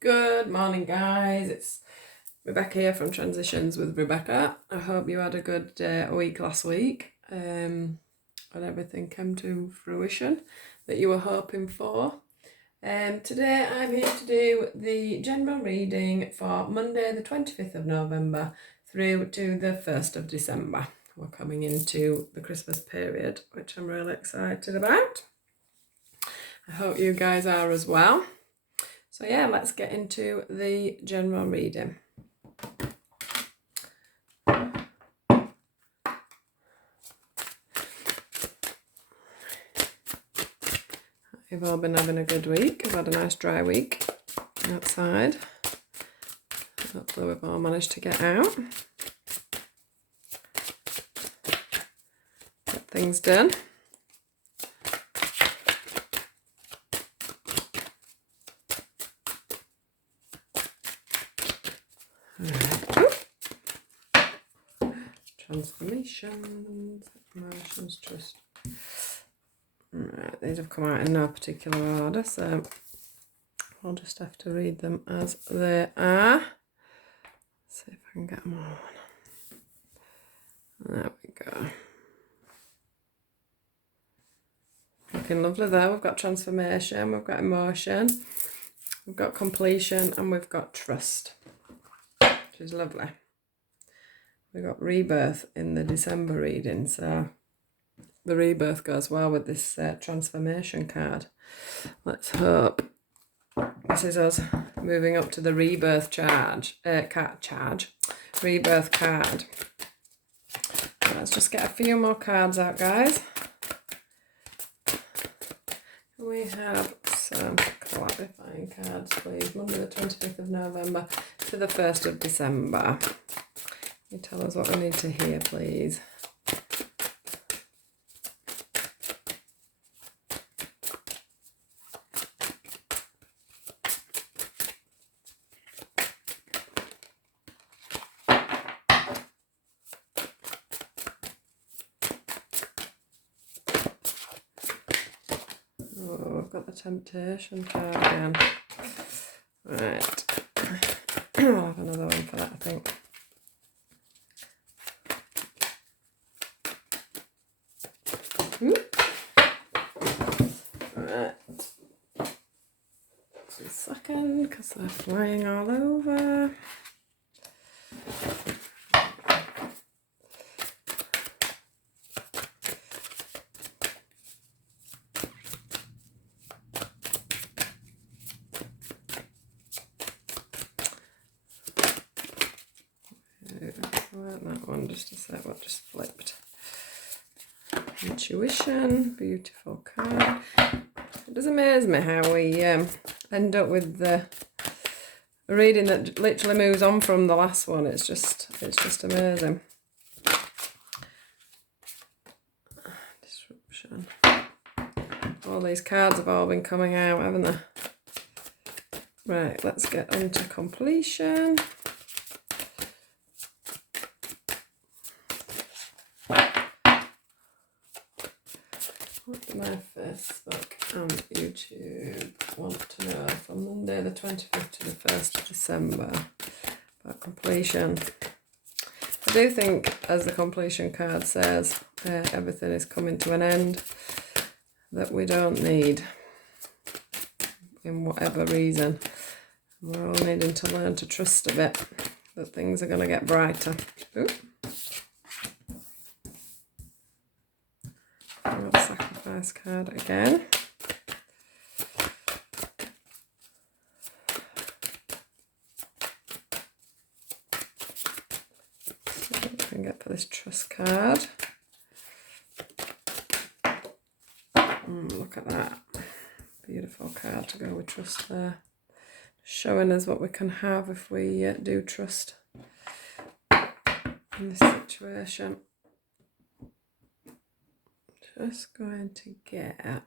Good morning, guys. It's Rebecca here from Transitions with Rebecca. I hope you had a good week last week and everything came to fruition that you were hoping for. Today I'm here to do the general reading for Monday the 25th of November through to the 1st of December. We're coming into the Christmas period, which I'm really excited about. I hope you guys are as well. So yeah, let's get into the general reading. You've all been having a good week. I've had a nice dry week outside. Hopefully we've all managed to get out. Get things done. Transformations, emotions, trust. Right, these have come out in no particular order, so I'll just have to read them as they are. See if I can get them on. There we go. Looking lovely there. We've got transformation, we've got emotion, we've got completion, and we've got trust, which is lovely. We got rebirth in the December reading, so the rebirth goes well with this transformation card. Let's hope. This is us moving up to the rebirth rebirth card. Let's just get a few more cards out, guys. We have some clarifying cards, please. Monday the 25th of November to the 1st of December. You tell us what we need to hear, please. Oh, I've got the temptation card again. Right. I'll have another one for that, I think. Right. Just a second, because they're flying all over. That one, just a sec, what just flipped. Intuition, beautiful card. It does amaze me how we end up with the reading that literally moves on from the last one. It's just amazing. Disruption. All these cards have all been coming out, haven't they? Right, let's get on to completion. What my Facebook and YouTube want to know from Monday the 25th to the 1st of December about completion. I do think, as the completion card says, everything is coming to an end that we don't need, in whatever reason. We're all needing to learn to trust a bit that things are going to get brighter. Ooh. Sacrifice card again. See what we can get for this trust card. Look at that. Beautiful card to go with trust there. Showing us what we can have if we do trust in this situation. Just going to get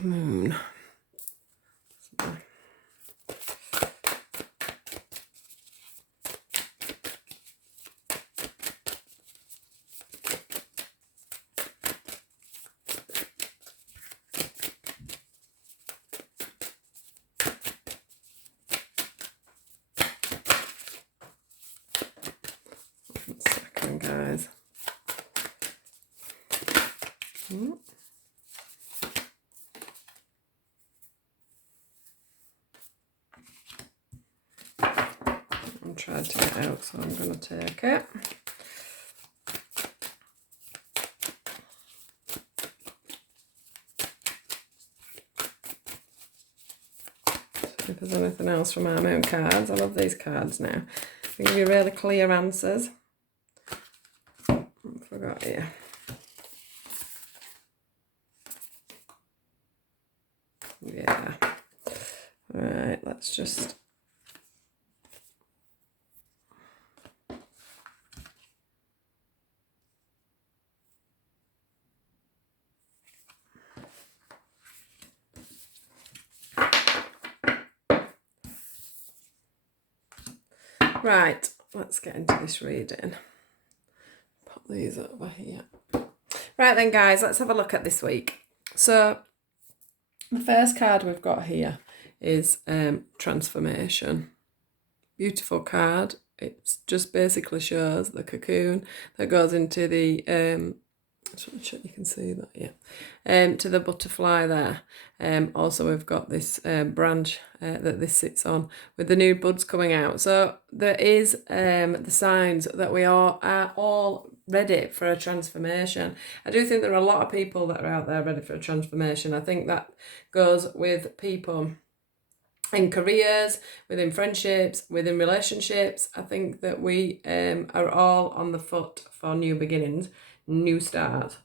moon. I'm trying to get out, so I'm going to take it. See if there's anything else from our moon cards. I love these cards now. They give you really clear answers. I forgot here. Yeah. Right, let's just... Right, let's get into this reading. Put these over here. Right then, guys, let's have a look at this week. So, the first card we've got here is Transformation. Beautiful card. It just basically shows the cocoon that goes into the you can see that, yeah. To the butterfly there. Also we've got this branch that this sits on with the new buds coming out. So there is the signs that we are all ready for a transformation. I do think there are a lot of people that are out there ready for a transformation. I think that goes with people in careers, within friendships, within relationships. I think that we are all on the foot for new beginnings, new start,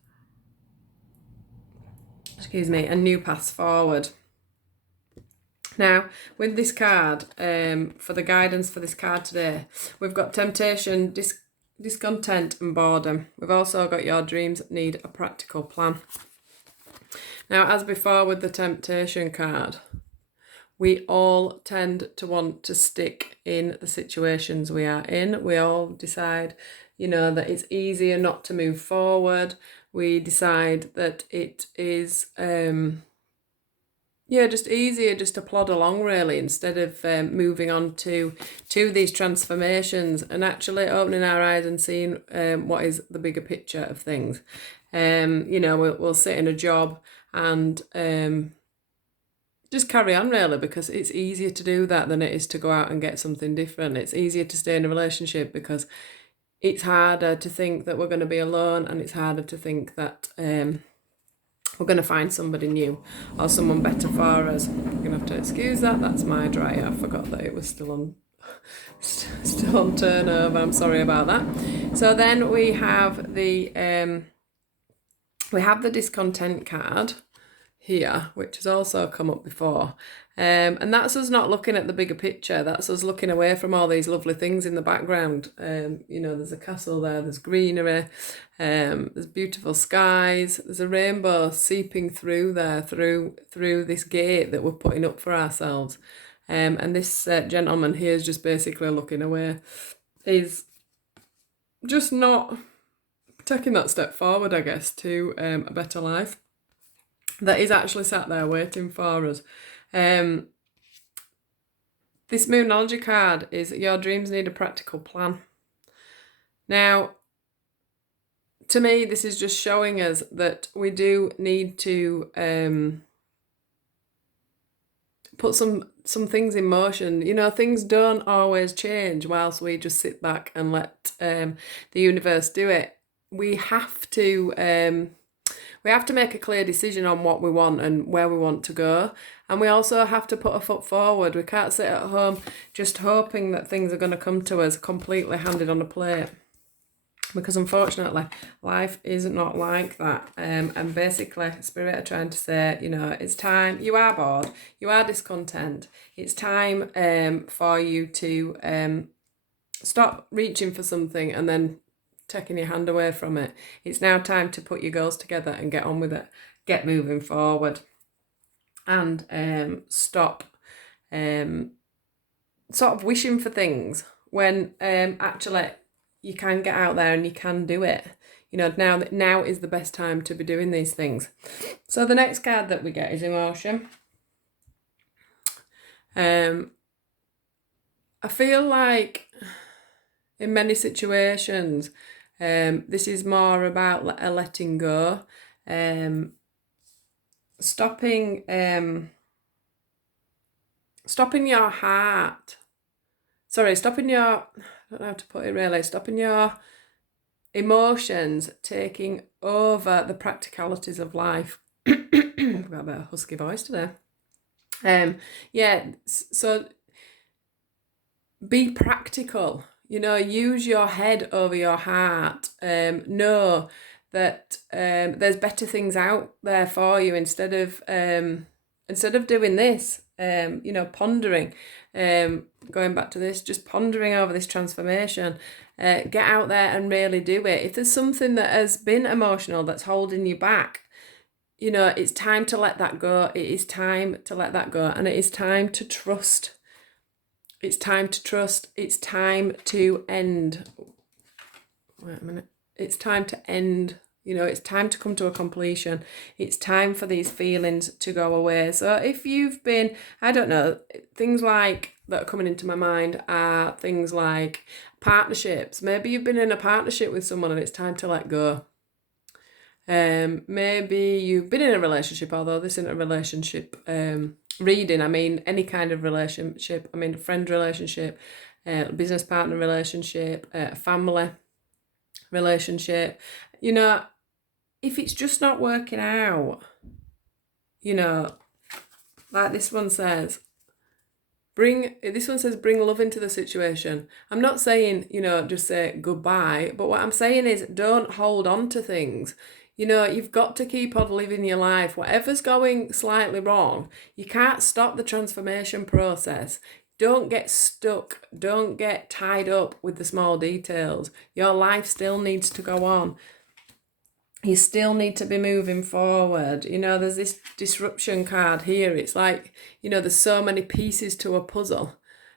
and new paths forward. Now, with this card, for the guidance for this card today, we've got temptation, discontent and boredom. We've also got your dreams need a practical plan. Now, as before with the temptation card, we all tend to want to stick in the situations we are in. We all decide, that it's easier not to move forward. We decide that it is, just easier just to plod along really, instead of moving on to these transformations and actually opening our eyes and seeing what is the bigger picture of things. We'll sit in a job and just carry on really, because it's easier to do that than it is to go out and get something different. It's easier to stay in a relationship because it's harder to think that we're going to be alone, and it's harder to think that we're going to find somebody new or someone better for us. I'm going to have to excuse that. That's my dryer. I forgot that it was still on turnover. I'm sorry about that. So then we have the discontent card here, which has also come up before, and that's us not looking at the bigger picture. That's us looking away from all these lovely things in the background. There's a castle there, there's greenery, there's beautiful skies, there's a rainbow seeping through there, through this gate that we're putting up for ourselves, and this gentleman here is just basically looking away. He's just not taking that step forward, I guess, to a better life that is actually sat there waiting for us. This Moonology card is your dreams need a practical plan. Now, to me, this is just showing us that we do need to put some things in motion. Things don't always change whilst we just sit back and let the universe do it. We have to make a clear decision on what we want and where we want to go. And we also have to put a foot forward. We can't sit at home just hoping that things are going to come to us completely handed on a plate. Because unfortunately, life is not like that. And basically, Spirit are trying to say, it's time. You are bored. You are discontent. It's time for you to stop reaching for something and then taking your hand away from it. It's now time to put your goals together and get on with it. Get moving forward. And stop sort of wishing for things when actually you can get out there and you can do it. Now is the best time to be doing these things. So the next card that we get is Emotion. I feel like in many situations, this is more about a letting go. stopping your heart. Stopping your, I don't know how to put it really, stopping your emotions taking over the practicalities of life. I've got a bit of a husky voice today. So be practical, use your head over your heart. Know that there's better things out there for you instead of doing this, pondering, going back to this, just pondering over this transformation. Get out there and really do it. If there's something that has been emotional that's holding you back, it's time to let that go. It is time to let that go. And it is time to trust. It's time to trust. It's time to end. Wait a minute. It's time to end. It's time to come to a completion. It's time for these feelings to go away. So if you've been, I don't know, things like that are coming into my mind are things like partnerships. Maybe you've been in a partnership with someone and it's time to let go. Maybe you've been in a relationship, although this isn't a relationship reading. I mean, any kind of relationship. I mean, a friend relationship, a business partner relationship, a family relationship. If it's just not working out, like this one says, bring love into the situation. I'm not saying, just say goodbye, but what I'm saying is don't hold on to things. You've got to keep on living your life. Whatever's going slightly wrong, you can't stop the transformation process. Don't get stuck. Don't get tied up with the small details. Your life still needs to go on. You still need to be moving forward. There's this disruption card here. It's like, there's so many pieces to a puzzle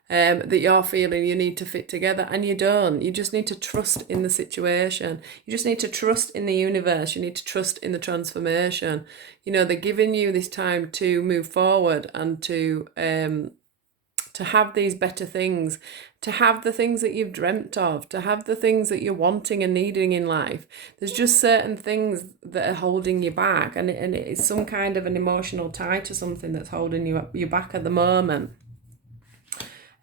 that you're feeling you need to fit together, and you don't. You just need to trust in the situation. You just need to trust in the universe. You need to trust in the transformation. They're giving you this time to move forward and to have these better things, to have the things that you've dreamt of, to have the things that you're wanting and needing in life. There's just certain things that are holding you back, and it's some kind of an emotional tie to something that's holding you back at the moment.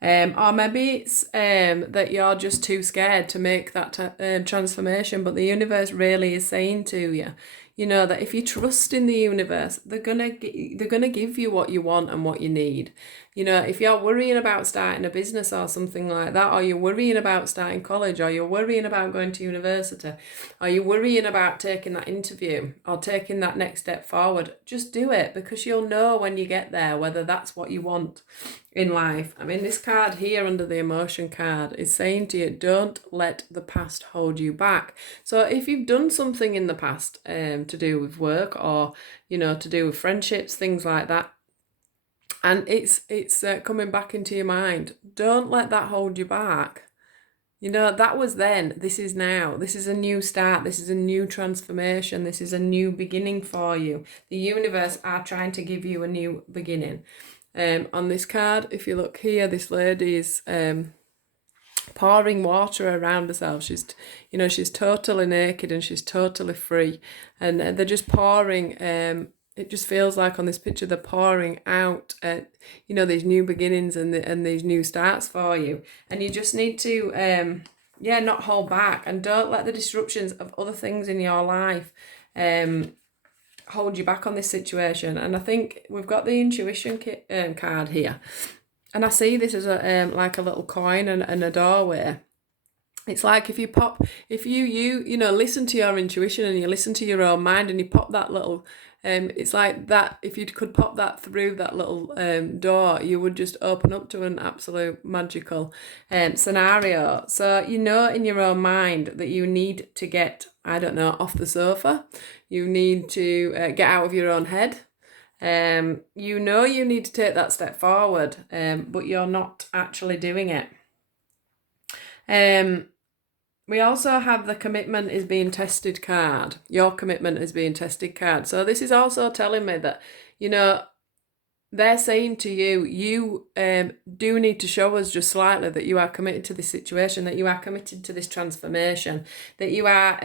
Or maybe it's that you're just too scared to make that transformation, but the universe really is saying to you, that if you trust in the universe, they're gonna give you what you want and what you need. If you're worrying about starting a business or something like that, or you're worrying about starting college, or you're worrying about going to university, or you're worrying about taking that interview or taking that next step forward, just do it, because you'll know when you get there whether that's what you want in life. I mean, this card here under the emotion card is saying to you, don't let the past hold you back. So if you've done something in the past to do with work, or to do with friendships, things like that, and it's coming back into your mind, don't let that hold you back. That was then, this is now. This is a new start. This is a new transformation. This is a new beginning for you. The universe are trying to give you a new beginning. On this card, if you look here, this lady is pouring water around herself. She's totally naked and she's totally free, and they're just pouring. It just feels like on this picture they're pouring out, these new beginnings and these new starts for you. And you just need to, not hold back, and don't let the disruptions of other things in your life hold you back on this situation. And I think we've got the intuition card here, and I see this as a like a little coin and a doorway. It's like if you listen to your intuition and you listen to your own mind, and you pop that little it's like that, if you could pop that through that little door, you would just open up to an absolute magical scenario. So in your own mind that you need to get, I don't know, off the sofa. You need to get out of your own head. You need to take that step forward, but you're not actually doing it. We also have the commitment is being tested card. Your commitment is being tested card. So this is also telling me that, they're saying to you, you do need to show us just slightly that you are committed to this situation, that you are committed to this transformation, that you are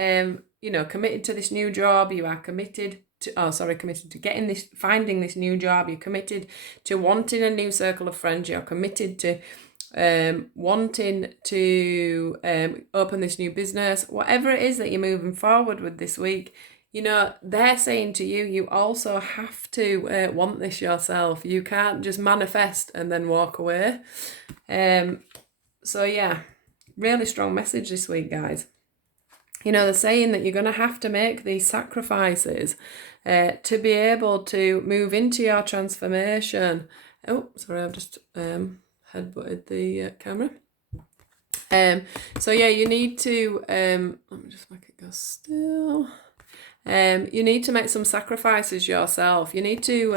committed to this new job. You are committed to getting this, finding this new job. You're committed to wanting a new circle of friends. You're committed to wanting to open this new business. Whatever it is that you're moving forward with this week, they're saying to you, you also have to want this yourself. You can't just manifest and then walk away. So yeah, really strong message this week, guys. They're saying that you're going to have to make these sacrifices to be able to move into your transformation. Oh, sorry, I've just headbutted the camera. So yeah, you need to, let me just make it go still. You need to make some sacrifices yourself. You need to,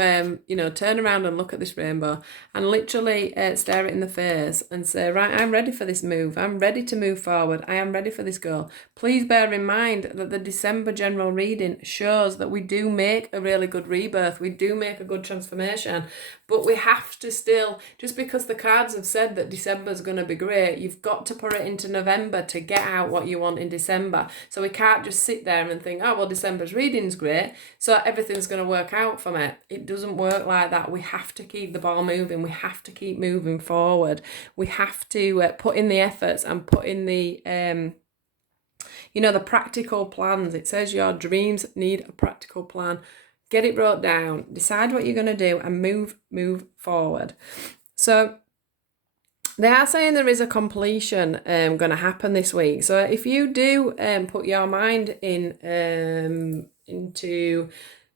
turn around and look at this rainbow and literally stare it in the face and say, right, I'm ready for this move. I'm ready to move forward. I am ready for this goal. Please bear in mind that the December general reading shows that we do make a really good rebirth. We do make a good transformation, but we have to still, just because the cards have said that December is going to be great, you've got to put it into November to get out what you want in December. So we can't just sit there and think, oh, well, December's reading's great, so everything's going to work out for me. It doesn't work like that. We have to keep the ball moving. We have to keep moving forward. We have to put in the efforts and put in the, the practical plans. It says your dreams need a practical plan. Get it wrote down, decide what you're going to do and move forward. So they are saying there is a completion going to happen this week. So if you do put your mind into,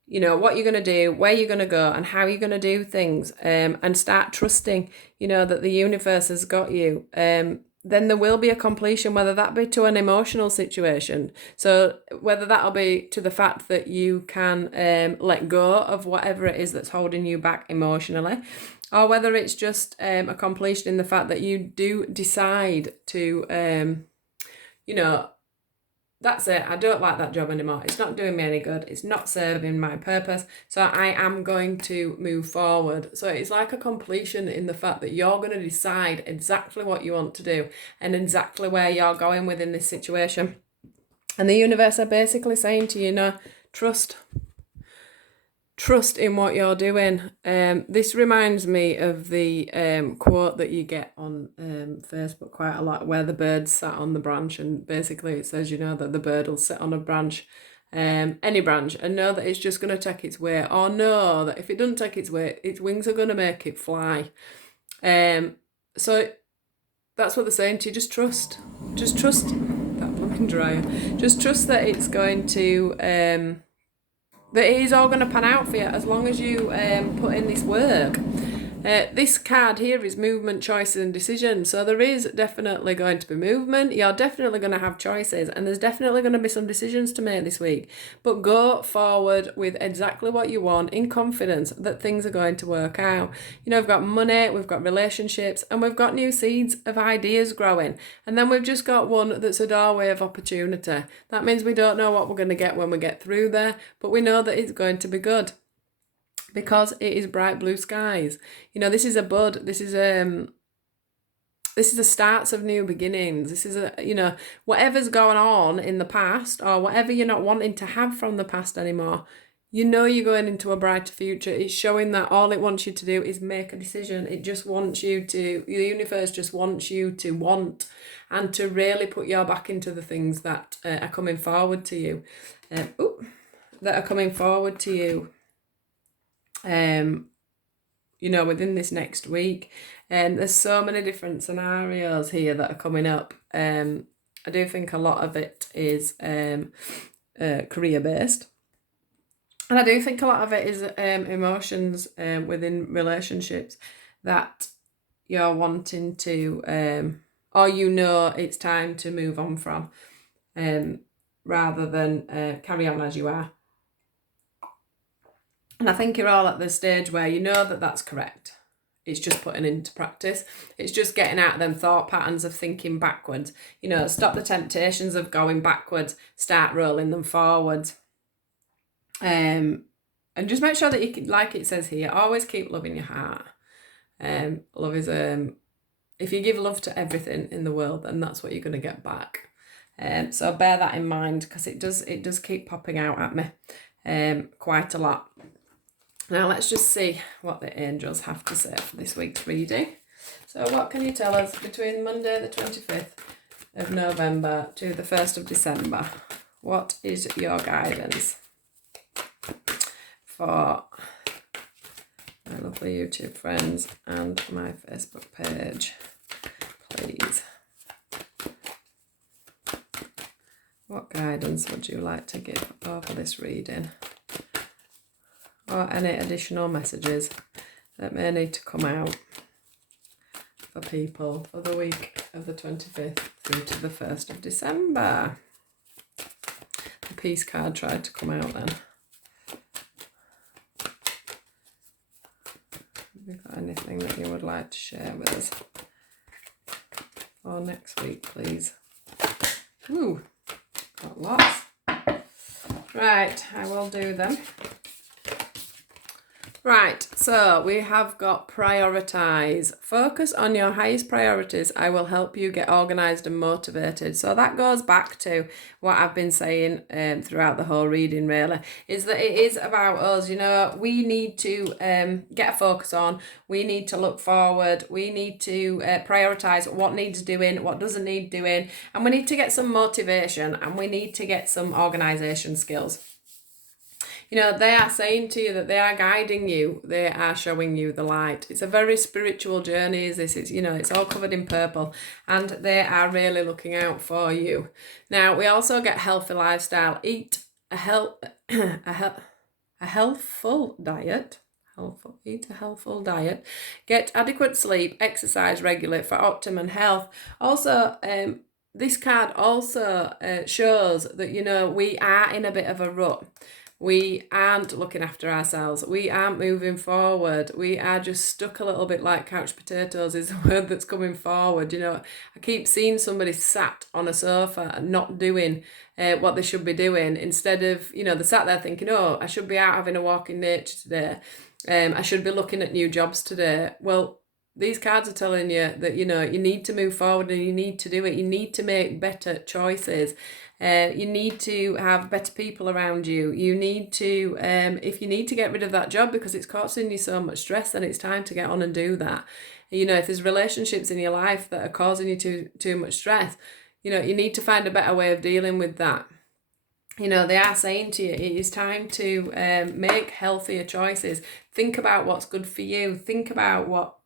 what you're going to do, where you're going to go and how you're going to do things, and start trusting, that the universe has got you, then there will be a completion, whether that be to an emotional situation. So whether that'll be to the fact that you can let go of whatever it is that's holding you back emotionally, or whether it's just a completion in the fact that you do decide to, that's it, I don't like that job anymore. It's not doing me any good. It's not serving my purpose. So I am going to move forward. So it's like a completion in the fact that you're going to decide exactly what you want to do and exactly where you're going within this situation. And the universe are basically saying to you, trust in what you're doing. This reminds me of the quote that you get on Facebook quite a lot, where the bird sat on the branch, and basically it says, that the bird will sit on a branch, any branch, and know that it's just going to take its weight, or know that if it doesn't take its weight, its wings are going to make it fly. So that's what they're saying to you. Just trust that plumbing dryer. Just trust that it's going to that it is all going to pan out for you as long as you put in this work. This card here is movement, choices and decisions. So there is definitely going to be movement. You're definitely going to have choices, and there's definitely going to be some decisions to make this week. But go forward with exactly what you want in confidence that things are going to work out. We've got money, we've got relationships, and we've got new seeds of ideas growing. And then we've just got one that's a doorway of opportunity. That means we don't know what we're going to get when we get through there, but we know that it's going to be good, because it is bright blue skies. This is a bud. This is the starts of new beginnings. This is whatever's going on in the past, or whatever you're not wanting to have from the past anymore, you're going into a brighter future. It's showing that all it wants you to do is make a decision. It just wants you to, the universe just wants you to want and to really put your back into the things that are coming forward to you. Within this next week. And there's so many different scenarios here that are coming up. I do think a lot of it is career based, and I do think a lot of it is emotions within relationships that you're wanting to or it's time to move on from, rather than carry on as you are. And I think you're all at the stage where you know that that's correct. It's just putting into practice. It's just getting out of them thought patterns of thinking backwards. Stop the temptations of going backwards, start rolling them forwards. And just make sure that you can, like it says here, always keep love in your heart. Love is, if you give love to everything in the world, then that's what you're going to get back. So bear that in mind, because it does keep popping out at me quite a lot. Now let's just see what the angels have to say for this week's reading. So what can you tell us between Monday the 25th of November to the 1st of December? What is your guidance for my lovely YouTube friends and my Facebook page, please? What guidance would you like to give over this reading? Or any additional messages that may need to come out for people for the week of the 25th through to the 1st of December? The peace card tried to come out then. Have you got anything that you would like to share with us for next week, please? Ooh, got lots. Right, I will do them. Right, so we have got prioritise. Focus on your highest priorities. I will help you get organised and motivated. So that goes back to what I've been saying throughout the whole reading, really, is that it is about us. You know, we need to get a focus on. We need to look forward. We need to prioritise what needs doing, what doesn't need doing. And we need to get some motivation, and we need to get some organisation skills. You know, they are saying to you that they are guiding you. They are showing you the light. It's a very spiritual journey, is this? It's, you know, it's all covered in purple, and they are really looking out for you. Now, we also get healthy lifestyle. Eat a healthful diet. Eat a healthful diet. Get adequate sleep. Exercise regularly for optimum health. Also, this card also shows that, you know, we are in a bit of a rut. We aren't looking after ourselves. We aren't moving forward. We are just stuck a little bit like couch potatoes is the word that's coming forward. You know, I keep seeing somebody sat on a sofa and not doing what they should be doing. Instead of, you know, they're sat there thinking, oh, I should be out having a walk in nature today. I should be looking at new jobs today. Well, these cards are telling you that, you know, you need to move forward and you need to do it. You need to make better choices. You need to have better people around you. You need to, if you need to get rid of that job because it's causing you so much stress, then it's time to get on and do that. You know, if there's relationships in your life that are causing you too much stress, you know, you need to find a better way of dealing with that. You know, they are saying to you, it is time to make healthier choices. Think about what's good for you. Think about what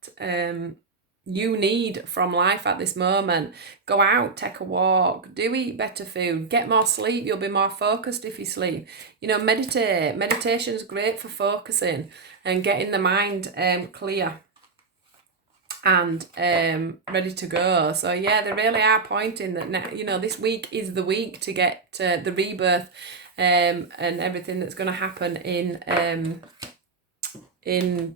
you need from life at this moment. Go out, take a walk, do eat better food, get more sleep. You'll be more focused if you sleep. You know, meditate. Meditation is great for focusing and getting the mind clear and ready to go. So yeah, they really are pointing that now, you know, this week is the week to get the rebirth and everything that's going to happen in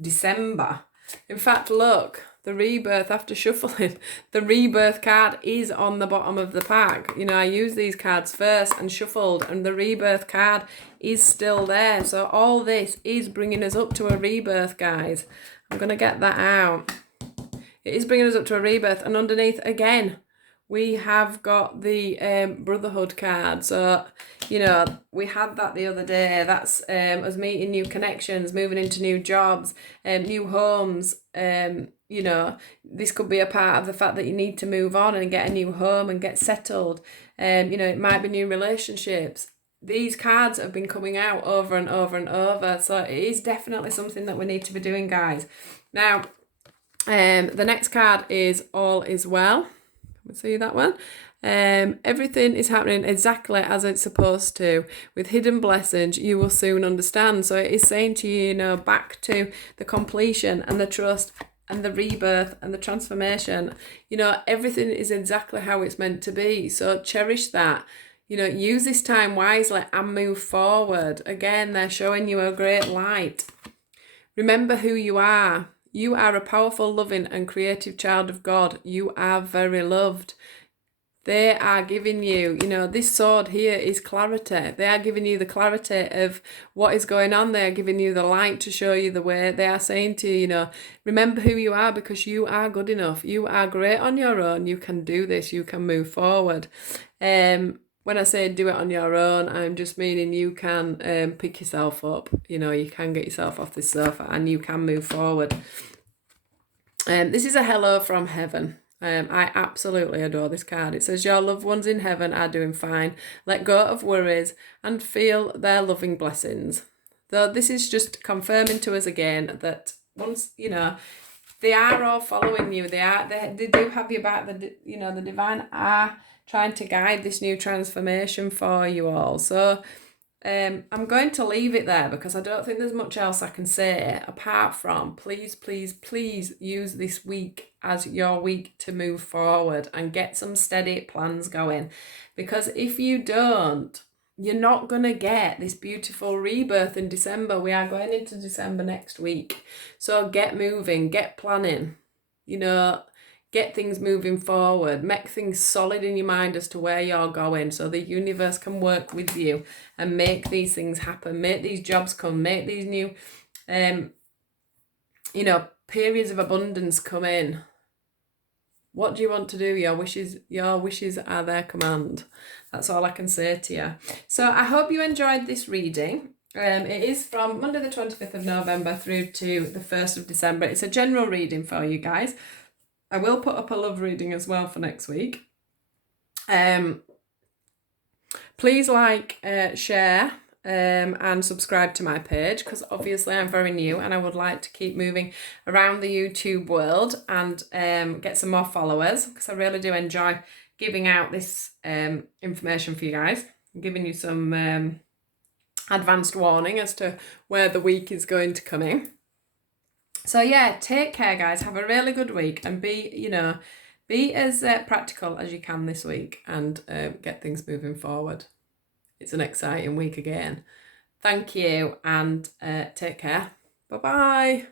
December. In fact, look, the rebirth, after shuffling, the rebirth card is on the bottom of the pack. You know, I used these cards first and shuffled, and the rebirth card is still there. So all this is bringing us up to a rebirth, guys. I'm going to get that out. It is bringing us up to a rebirth, and underneath, again, we have got the Brotherhood card. So, you know, we had that the other day. That's us meeting new connections, moving into new jobs, new homes. You know, this could be a part of the fact that you need to move on and get a new home and get settled. You know, it might be new relationships. These cards have been coming out over and over and over. So it is definitely something that we need to be doing, guys. Now, the next card is All Is Well. See that one? Everything is happening exactly as it's supposed to. With hidden blessings, you will soon understand. So it is saying to you, you know, back to the completion and the trust and the rebirth and the transformation. You know, everything is exactly how it's meant to be. So cherish that. You know, use this time wisely and move forward. Again, they're showing you a great light. Remember who you are. You are a powerful, loving and creative child of God. You are very loved. They are giving you, this sword here is clarity. They are giving you the clarity of what is going on. They are giving you the light to show you the way. They are saying to you, remember who you are, because you are good enough. You are great on your own. You can do this. You can move forward. When I say do it on your own, I'm just meaning you can pick yourself up. You can get yourself off the sofa and you can move forward. This is a hello from heaven. I absolutely adore this card. It says, your loved ones in heaven are doing fine. Let go of worries and feel their loving blessings. Though this is just confirming to us again that once, they are all following you. They do have your back. The divine are trying to guide this new transformation for you all. So I'm going to leave it there because I don't think there's much else I can say apart from please, please, please use this week as your week to move forward and get some steady plans going. Because if you don't, you're not going to get this beautiful rebirth in December. We are going into December next week. So get moving, get planning, get things moving forward, make things solid in your mind as to where you're going so the universe can work with you and make these things happen, make these jobs come, make these new, periods of abundance come in. What do you want to do? Your wishes are their command. That's all I can say to you. So I hope you enjoyed this reading. It is from Monday the 25th of November through to the 1st of December. It's a general reading for you guys. I will put up a love reading as well for next week. Please like, share, and subscribe to my page because obviously I'm very new and I would like to keep moving around the YouTube world and get some more followers because I really do enjoy giving out this information for you guys. I'm giving you some advanced warning as to where the week is going to come in. So yeah, take care, guys. Have a really good week and be as practical as you can this week and get things moving forward. It's an exciting week again. Thank you and take care. Bye-bye.